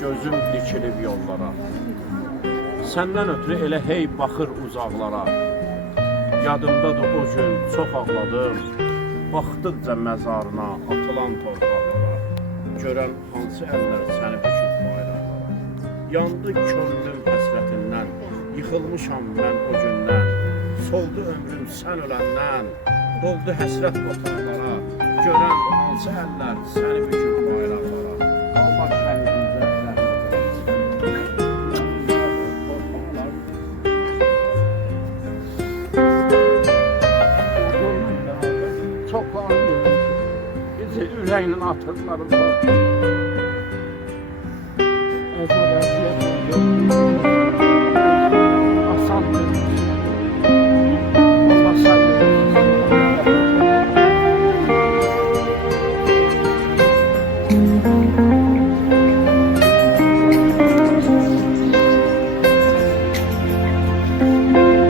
gözüm dikilib yollara. Səndən ötürü elə hey baxır uzaqlara. Yadımdadır o gün çox ağladım. Baxdıqca məzarına atılan torpaqlara. Görən hansı əllər səni büküb bayraqlara. Yandı könlüm həsrətindən. Yıxılmışam mən o gündən. Soldu ömrüm sən öləndən. Doldu həsrət otaqlara. Görən hansı əllər səni büküb bayraqlara. Allah şəhidimizə çok ağır bizi ürəyinin atırlarında.